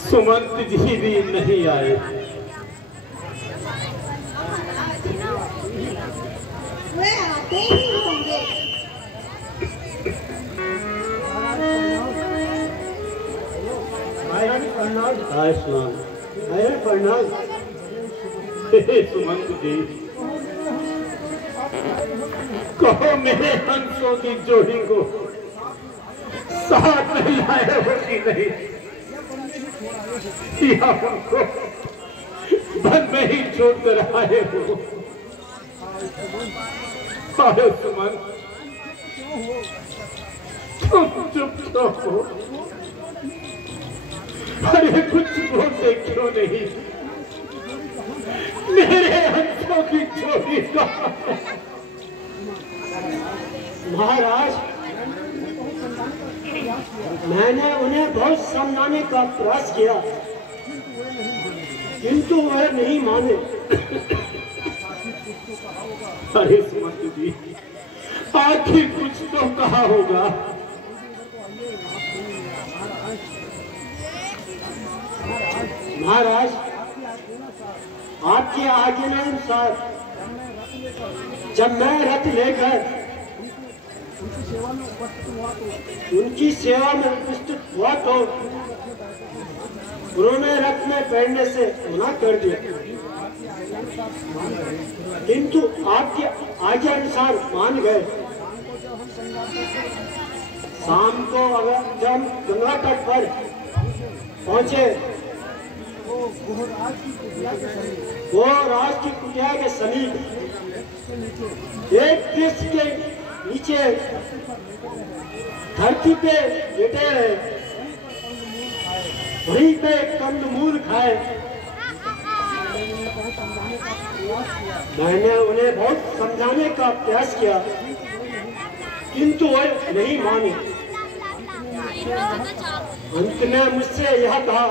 सुमंत जी भी नहीं आए। वे आते ही होंगे। सुमंत जी, कहो मेरे हंसों की जोड़ी को साथ नहीं लाए हो कि नहीं, या उनको मन में ही छोड़ कर आए हो। अरे सुमंत, तुम चुप तो हो। अरे कुछ बोलते क्यों नहीं? मेरे हंसों की जोड़ी का। महाराज, मैंने उन्हें बहुत समझाने का प्रयास किया, किंतु वह नहीं माने। अरे सुमंत जी, आखिर कुछ तो कहा होगा। महाराज, आपके आज्ञानुसार जब मैं रथ लेकर उनकी सेवा में उपस्थित हुआ तो उन्होंने रथ में बैठने से मना कर दिया, किंतु आपके आज्ञानुसार मान गए। शाम को अगर जब गंगा तट पर पहुंचे, वो राज की कुटिया के समीप एक वृक्ष के नीचे धरती पे लेटे रहे, वहीं पे कंदमूल खाए। मैंने उन्हें बहुत समझाने का प्रयास किया, किंतु वे नहीं माने। अंत में मुझसे यह कहा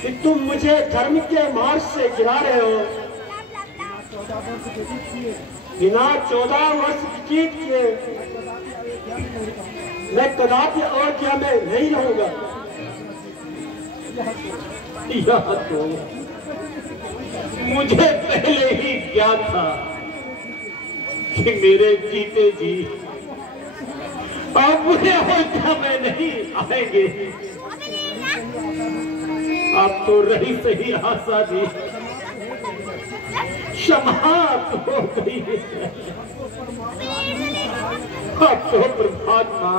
कि तुम मुझे धर्म के मार्ग से गिरा रहे हो। बिना 14 वर्ष व्यतीत किए मैं कदापि अयोध्या में नहीं रहूंगा। यह तो मुझे पहले ही ज्ञात था कि मेरे जीते जी अब मुझे अयोध्या में नहीं आएंगे। अब तो रही सही आशा दी समाप्त हो गई है। अब तो परमात्मा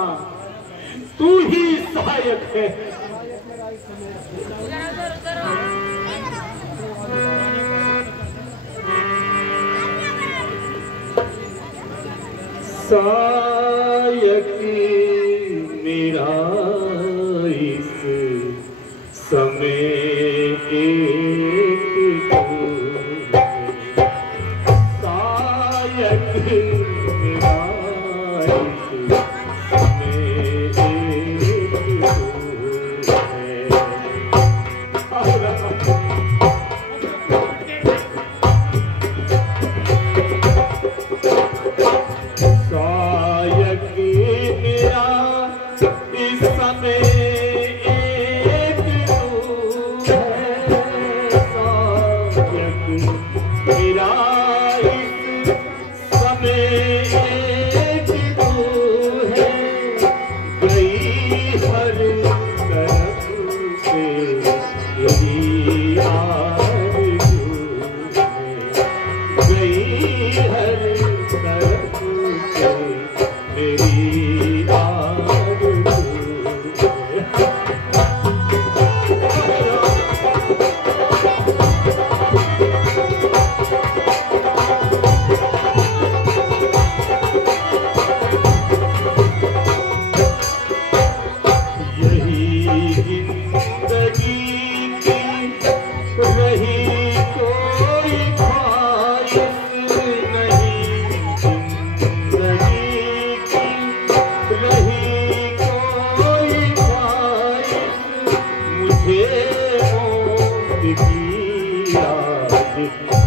तू ही सहायक है। सहायक मेरा इस समय एक सहायक मेरा इस समय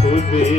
मुझे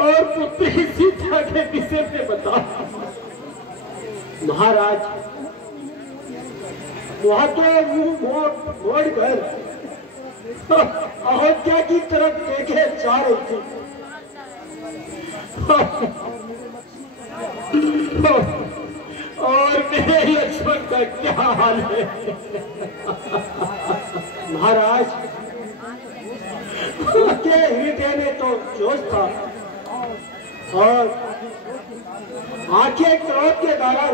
और पुत्री सीता के विषय में बताओ। महाराज वहां तो मुंह मोड़ कर अयोध्या की तरफ देखे जा रही थी। और मेरे लक्ष्मण का क्या हाल है? महाराज उनके हृदय में तो जोश था और आंखें क्रोध के कारण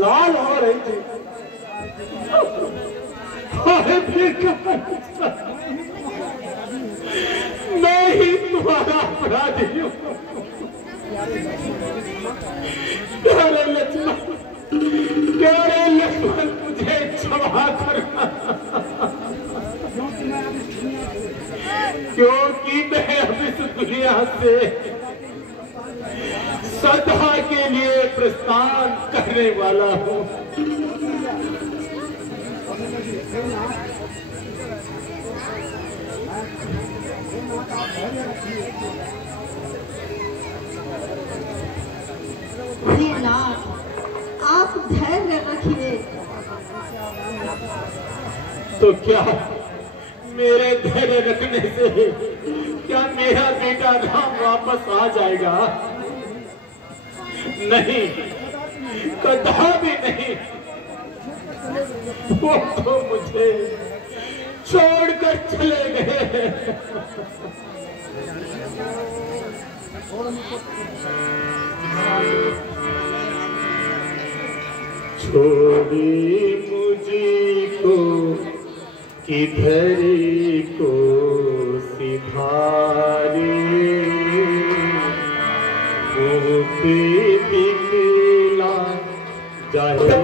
लाल हो रही थी। मैं ही तुम्हारा अपराधी हूँ। प्यारे लक्ष्मण मुझे क्षमा करना, क्योंकि मैं अब इस दुनिया से सदा के लिए प्रस्थान करने वाला हूँ। वीरनाथ, आप धैर्य रखिए। तो क्या मेरे धैर्य रखने से क्या मेरा बेटा राम वापस आ जाएगा? नहीं, कदापि नहीं। वो तो मुझे छोड़कर चले गए। छोड़ी मुझको किधर को सिधारे, मुँह पे दिखला जाए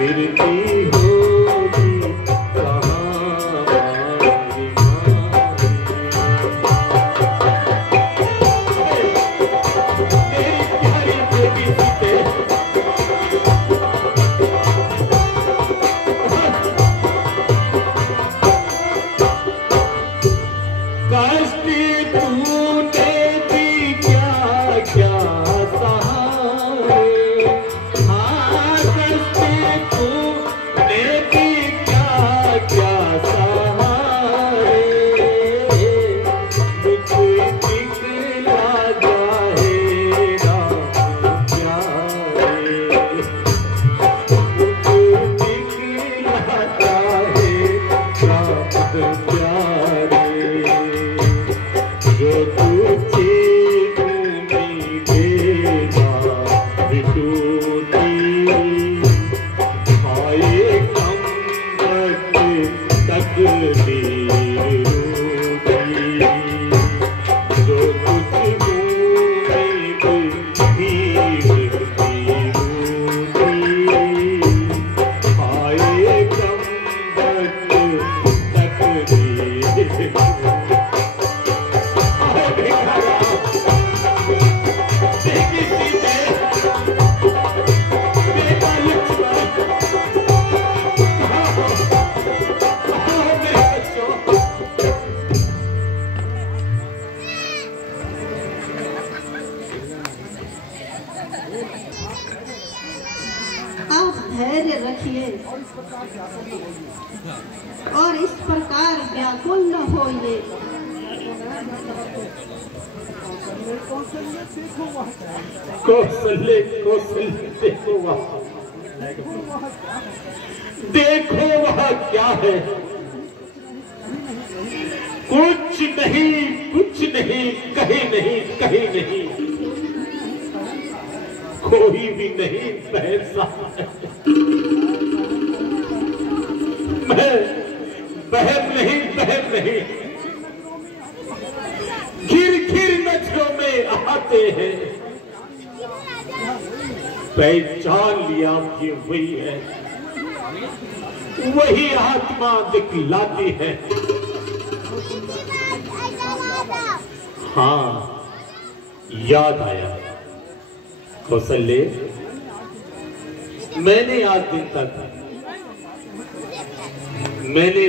फिरती होगी कहाँ धैर्य रखिए और इस प्रकार व्याकुल न होइए। कौशल्य कौशल्य देखो वह, देखो वह क्या है। कुछ नहीं, कुछ नहीं, कहीं नहीं, कहीं नहीं, कोई भी नहीं पैसा। मैं बहम नहीं, बहम नहीं, घिर घिर नजरों में आते हैं। पहचान लिया कि वही है, वही आत्मा दिखलाती है। हाँ, याद आया कौशल्य, मैंने आज दिन तक मैंने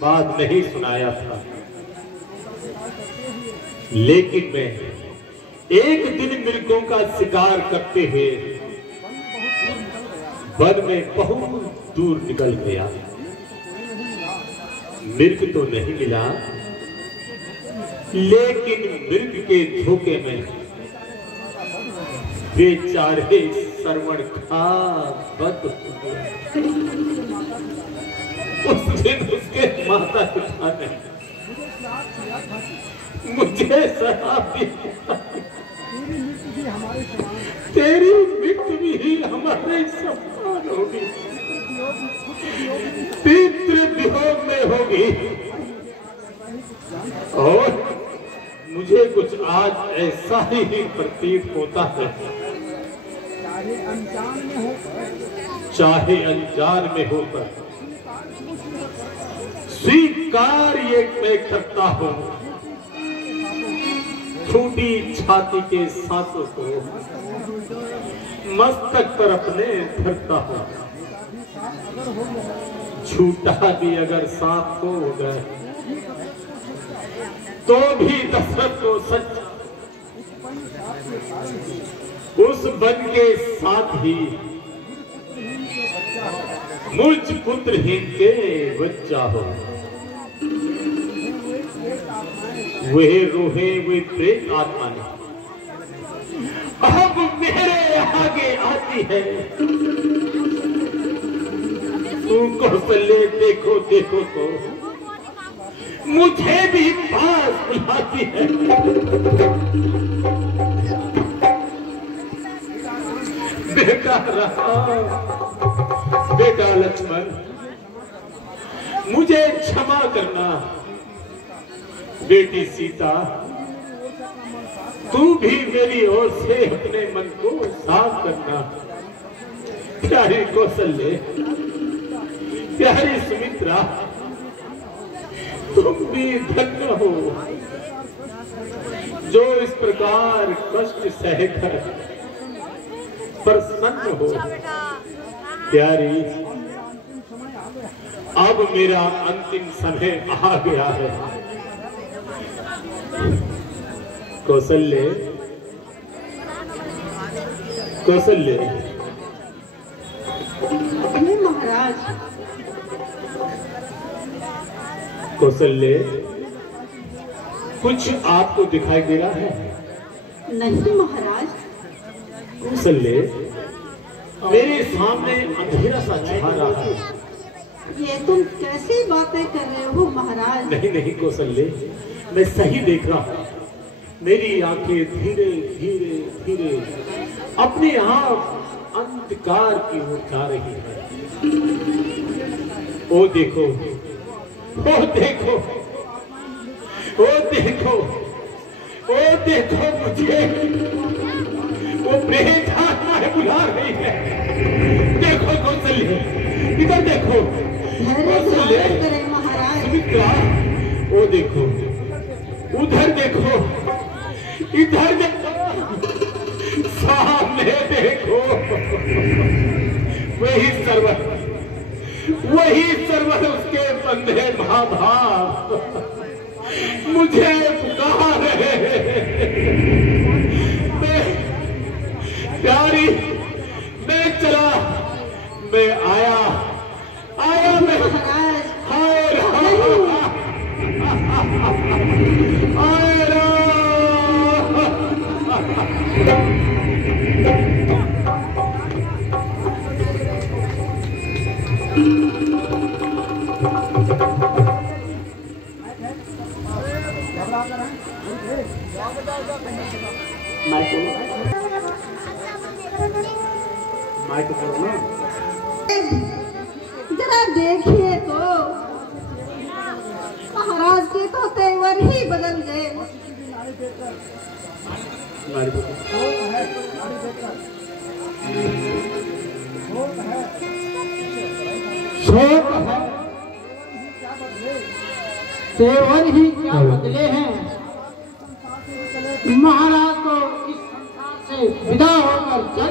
बात नहीं सुनाया था, लेकिन मैं एक दिन मृगों का शिकार करते हुए वन में बहुत दूर निकल गया। मृग तो नहीं मिला, लेकिन मृग के धोखे में बेचारे श्रवण खा बद हो गया। उस दिन उसके माता पिता ने मुझे शराब दी, तेरी मृत्यु भी हमारे समान होगी, पितृ वियोग में होगी। और मुझे कुछ आज ऐसा ही प्रतीत होता है, चाहे अनजान में होकर स्वीकार ये मैं करता हूं। छोटी छाती के सांसों को मस्तक पर अपने धरता हूं। झूठा भी अगर सांप हो गए तो भी दशरथ को सच उस वन के साथ ही मुझ पुत्रहीन के बच्चा हो। वह रोहे वे प्रेत आत्मा ने अब मेरे आगे आती है। तू कौशल्य देखो देखो तो मुझे भी पास बुलाती है। बेटा रहा, बेटा लक्ष्मण, मुझे क्षमा करना। बेटी सीता, तू भी मेरी ओर से अपने मन को साफ करना। प्यारी कौशल्य, प्यारी सुमित्रा, तुम भी धन्य हो जो इस प्रकार कष्ट सहकर प्रसन्न हो। प्यारी, अब मेरा अंतिम समय आ गया है। कौशल्य, कौशल्य, महाराज। कौशल्य, कुछ आपको दिखाई दे रहा है? नहीं महाराज। कौशल्य, मेरे सामने अंधेरा सा छा रहा है। ये तुम कैसी बातें कर रहे हो महाराज? नहीं नहीं कौशल्य, मैं सही देख रहा हूँ। मेरी आंखें धीरे धीरे धीरे अपने आप अंधकार की ओर जा रही है। ओ देखो, ओ देखो, ओ देखो, ओ देखो, मुझे वो प्रेत आत्माएं बुला रही है। देखो कौशल्य, इधर देखो। कौशल्य, महाराज। सुमित्रा, ओ देखो, उधर देखो, इधर देखो, सामने देखो। वही सर्वत उसके बंधे महाभाव मुझे पुकार रहे हैं। प्यारी, मैं चला, मैं आया, मैं हाय जरा देखिए तो, महाराज के तो तेवर ही बदल गए। तेवर ही क्या बदले हैं। महाराज को इस संसार से विदा होकर चल।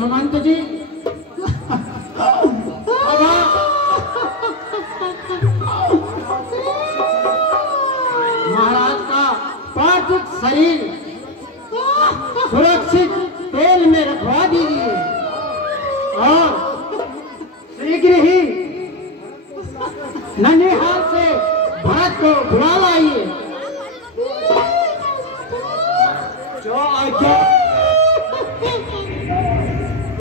सुमंत जी, महाराज का पार्थिव शरीर सुरक्षित तेल में रखवा दीजिए और शीघ्र ही ननिहाल से भरत को बुला लाइए।